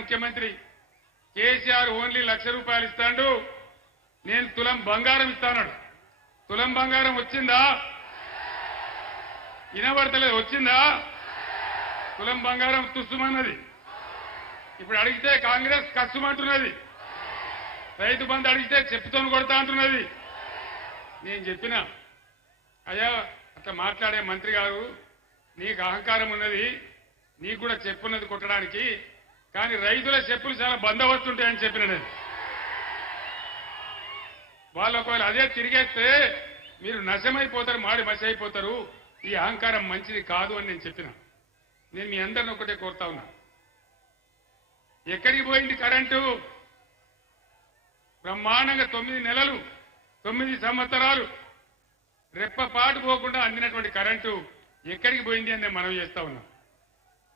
ముఖ్యమంత్రి కేసీఆర్ ఓన్లీ ₹1,00,000 ఇస్తాడు, నేను తులం బంగారం ఇస్తాను. తులం బంగారం వచ్చిందా? వినబడతలేదు. వచ్చిందా? తులం బంగారం తుస్సుమన్నది. ఇప్పుడు అడిగితే కాంగ్రెస్ కష్టమంటున్నది. రైతు బంధు అడిగితే చెప్పుతోని కొడతా అంటున్నది. నేను చెప్పిన అయ్యా అట్లా మాట్లాడే మంత్రి గారు, నీకు అహంకారం ఉన్నది, నీకు కూడా చెప్పున్నది కొట్టడానికి, కానీ రైతుల చెప్పులు చాలా బందవస్తుంటాయని చెప్పిన నేను. వాళ్ళు ఒకవేళ అదే తిరిగేస్తే మీరు నశమైపోతారు, మాడి మసి అయిపోతారు, ఈ అహంకారం మంచిది కాదు అని నేను చెప్పిన. నేను మీ అందరిని ఒకటే కోరుతా ఉన్నా, ఎక్కడికి పోయింది కరెంటు? బ్రహ్మాండంగా 9 నెలలు 9 సంవత్సరాలు రెప్పపాటు పోకుండా అందినటువంటి కరెంటు ఎక్కడికి పోయింది అని నేను మనవి చేస్తా ఉన్నా.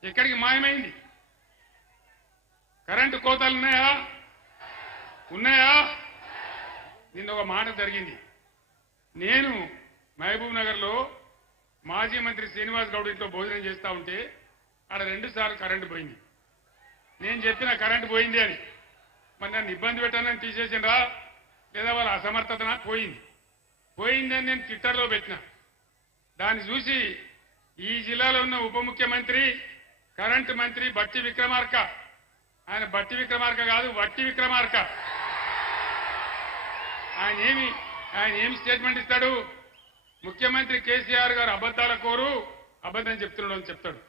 ఎక్కడికి మాయమైంది? కరెంటు కోతలు ఉన్నాయా? ఉన్నాయా? నిన్న ఒక మాట జరిగింది. నేను మహబూబ్ నగర్ లో మాజీ మంత్రి శ్రీనివాస్ గౌడ్ ఇంట్లో భోజనం చేస్తా ఉంటే ఆడ 2 సార్లు కరెంటు పోయింది. నేను చెప్పిన కరెంటు పోయింది అని. మరి నన్ను ఇబ్బంది పెట్టానని తీసేసిండ్రా లేదా వాళ్ళ అసమర్థతన? పోయిందని నేను ట్విట్టర్లో పెట్టిన. దాన్ని చూసి ఈ జిల్లాలో ఉన్న ఉప ముఖ్యమంత్రి కరెంటు మంత్రి బట్టి విక్రమార్క, ఆయన బట్టి విక్రమార్క కాదు వట్టి విక్రమార్క, ఆయన ఏమి స్టేట్మెంట్ ఇస్తాడు? ముఖ్యమంత్రి కేసీఆర్ గారు అబద్దాల కోరు, అబద్దం చెప్తున్నాడు అని చెప్తాడు.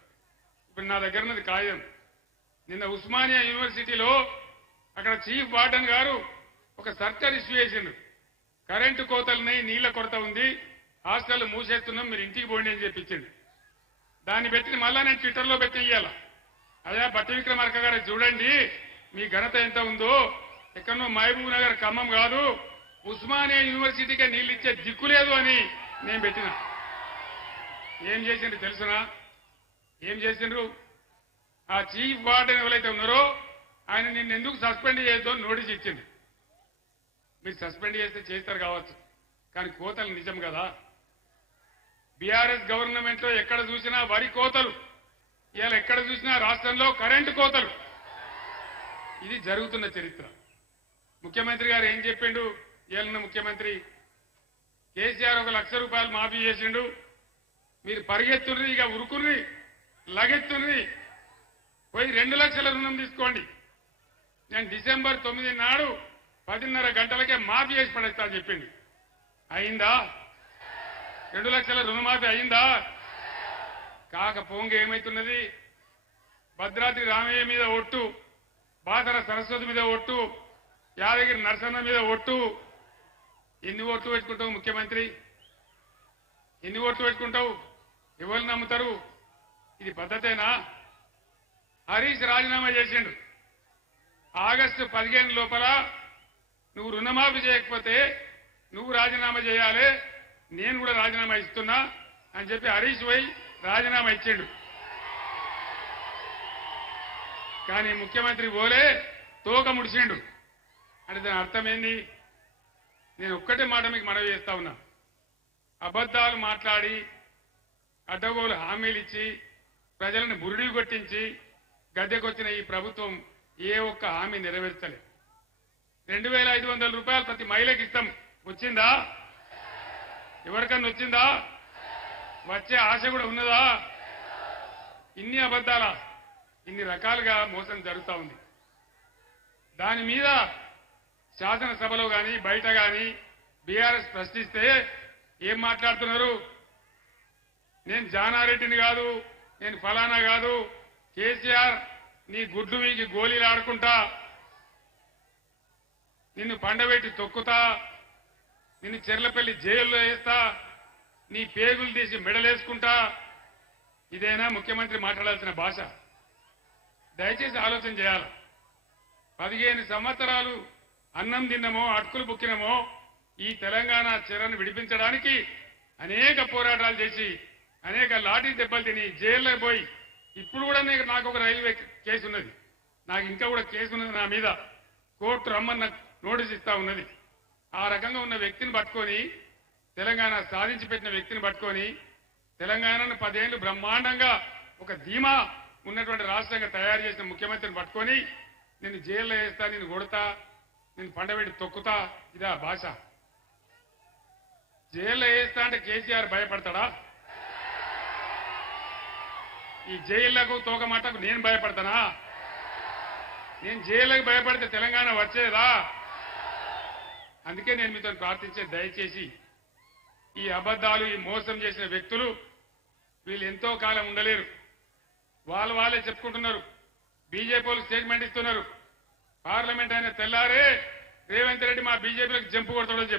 ఇప్పుడు నా దగ్గర ఉన్నది కాగితం. నిన్న ఉస్మానియా యూనివర్సిటీలో అక్కడ చీఫ్ వార్డెన్ గారు ఒక సర్కార్ ఇష్యూ చేసిండు. కరెంటు కోతలున్నాయి, నీళ్ల కొరత ఉంది, హాస్టల్ మూసేస్తున్నాం, మీరు ఇంటికి పోండి అని చెప్పించిండు. దాన్ని పెట్టి మళ్ళా నేను ట్విట్టర్లో పెట్టేయాల. అదే బట్టి విక్రమార్క గారు చూడండి మీ ఘనత ఎంత ఉందో, ఎక్కడో మహబూబ్ నగర్ ఖమ్మం కాదు ఉస్మానియా యూనివర్సిటీకే నీళ్ళు ఇచ్చే దిక్కు లేదు అని నేను పెట్టిన. ఏం చేసిండ్రు తెలుసునా? ఏం చేసిండ్రు? ఆ చీఫ్ వార్డెన్ ఎవరైతే ఉన్నారో ఆయన నిన్ను ఎందుకు సస్పెండ్ చేయొద్దో నోటీస్ ఇచ్చింది. మీరు సస్పెండ్ చేస్తే చేస్తారు కావచ్చు, కానీ కోతలు నిజం కదా. బీఆర్ఎస్ గవర్నమెంట్ లో ఎక్కడ చూసినా వరి కోతలు, ఇవాళ ఎక్కడ చూసినా రాష్ట్రంలో కరెంటు కోతలు. ఇది జరుగుతున్న చరిత్ర. ముఖ్యమంత్రి గారు ఏం చెప్పిండు? ఇవాళ ముఖ్యమంత్రి కేసీఆర్ ₹1,00,000 మాఫీ చేసిండు. మీరు పరిగెత్తుర్రి, ఇక ఉరుకుర్రి, లగెత్తుర్రి, పోయి 2 లక్షల రుణం తీసుకోండి. నేను డిసెంబర్ 9 నాడు 10:30 గంటలకే మాఫీ చేసి పడేస్తా చెప్పింది. అయిందా? 2 లక్షల రుణమాఫీ అయిందా? కాకపోంగ ఏమైతున్నది? భద్రాద్రి రామయ్య మీద ఒట్టు, బాదర సరస్వతి మీద ఒట్టు, యాదగిరి నరసన్న మీద ఒట్టు. ఎన్ని ఓట్లు పెట్టుకుంటావు ముఖ్యమంత్రి? ఎన్ని ఓట్లు పెట్టుకుంటావు? ఎవరు నమ్ముతారు? ఇది పద్ధతేనా? హరీష్ రాజీనామా చేసిండు. ఆగస్టు 15 లోపల నువ్వు రుణమాఫీ చేయకపోతే నువ్వు రాజీనామా చేయాలి, నేను కూడా రాజీనామా ఇస్తున్నా అని చెప్పి హరీష్ పోయి రాజీనామా ఇచ్చిండు. కానీ ముఖ్యమంత్రి పోలే, తోక ముడిచిండు. అంటే దాని అర్థం ఏంది? నేను ఒక్కటే మాట మీకు మనవి చేస్తా ఉన్నా, అబద్దాలు మాట్లాడి అడ్డగోలు హామీలు ఇచ్చి ప్రజలను బురిడి కొట్టించి గద్దెకొచ్చిన ఈ ప్రభుత్వం ఏ ఒక్క హామీ నెరవేర్చలే. 2,500 ప్రతి మహిళకి ఇస్తాం. వచ్చిందా? ఎవరికన్నా వచ్చిందా? వచ్చే ఆశ కూడా ఉన్నదా? ఇన్ని అబద్దాల, ఇన్ని రకాలుగా మోసం జరుగుతూ ఉంది. దాని మీద శాసనసభలో కానీ బయట కానీ బీఆర్ఎస్ ప్రశ్నిస్తే ఏం మాట్లాడుతున్నారు? నేను జానారెడ్డిని కాదు, నేను ఫలానా కాదు, కేసీఆర్ నీ గుడ్డు వీకి గోళీలు ఆడుకుంటా, నిన్ను పండబెట్టి తొక్కుతా, నిన్ను చెర్లపల్లి జైల్లో వేస్తా, నీ పేగులు తీసి మెడలేసుకుంటా. ఇదేనా ముఖ్యమంత్రి మాట్లాడాల్సిన భాష? దయచేసి ఆలోచన చేయాలి. 15 సంవత్సరాలు అన్నం తిన్నమో అటుకులు బుక్కినమో ఈ తెలంగాణ చెరను విడిపించడానికి అనేక పోరాటాలు చేసి అనేక లాఠీ దెబ్బలు తిని జైల్లో పోయి ఇప్పుడు కూడా నాకు ఒక రైల్వే కేసు ఉన్నది, నాకు ఇంకా కూడా కేసు ఉన్నది నా మీద. కోర్టు రమ్మన్న నోటీస్ ఇస్తా ఉన్నది. ఆ రకంగా ఉన్న వ్యక్తిని పట్టుకొని, తెలంగాణ సాధించి పెట్టిన వ్యక్తిని పట్టుకొని తెలంగాణను 10 ఏళ్లు బ్రహ్మాండంగా ఒక ధీమా ఉన్నటువంటి రాష్ట్రంగా తయారు చేసిన ముఖ్యమంత్రిని పట్టుకొని నిన్ను జైల్లో వేస్తా, నిన్ను కొడతా, నిన్ను పండబెట్టి తొక్కుతా, ఇదా భాష? జైల్లో వేస్తా అంటే కేసీఆర్ భయపడతాడా? ఈ జైళ్లకు తోకమాటకు నేను భయపడతానా? నేను జైళ్ళకు భయపడితే తెలంగాణ వచ్చేదా? అందుకే నేను మీతో ప్రార్థించే, దయచేసి ఈ అబద్ధాలు, ఈ మోసం చేసిన వ్యక్తులు వీళ్ళు ఎంతో కాలం ఉండలేరు. వాళ్ళే చెప్పుకుంటున్నారు. బీజేపీలకు స్టేట్మెంట్ ఇస్తున్నారు. పార్లమెంట్ అయిన తెల్లారే రేవంత్ రెడ్డి మా బీజేపీలకు జంపు కొడతాడని చెప్తున్నారు.